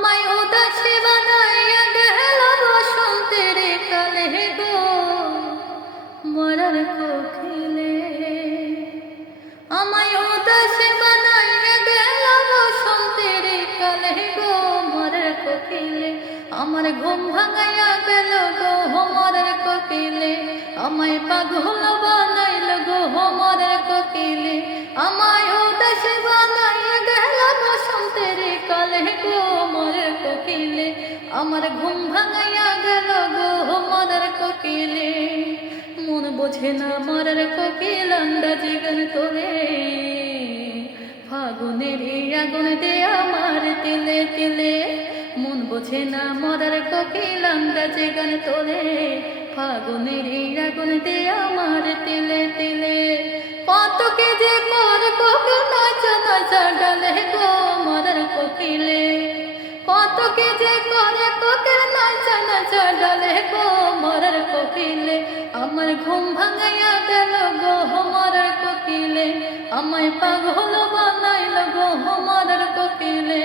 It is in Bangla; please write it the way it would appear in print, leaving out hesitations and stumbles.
আমায় উদাসী বানাইয়া গেল বসন্তের কালে গো মরার কোকিলে। আমায় উদাসী বানাইয়া গেল বসন্তের কালে গো মরার কোকিলে। আমার ঘুম ভাঙাইয়া গেল গো মরার কোকিলে। আমায় পাগল বানাইল গো মরার কোকিলে। আমায় উদাসী বানাইয়া গেল বসন্তের কালে গো মরার কোকিলে। আমার ঘুম ভাঙাইয়া গেল গো মরার কোকিলে। মন বোঝে না মরার কোকিল আন্দাজি গান তোলে। ফাগুনের আগুন দে আমার তিলে তিলে। মন বোঝে না মরার কোকিল আন্দাজি গান তোলে। ফাগুনের আগুন দে আমার তিলে তিলে। কত কে যে পর কোকিল নাচা নাচা ডালে গো মরার কোকিলে। কত কে যে করে কোকিল নাচা নাচা ডালে গো মরার কোকিলে। আমার ঘুম ভাঙাইয়া গেল গো মরার কোকিলে। আমায় পাগল বানাইল গো মরার কোকিলে।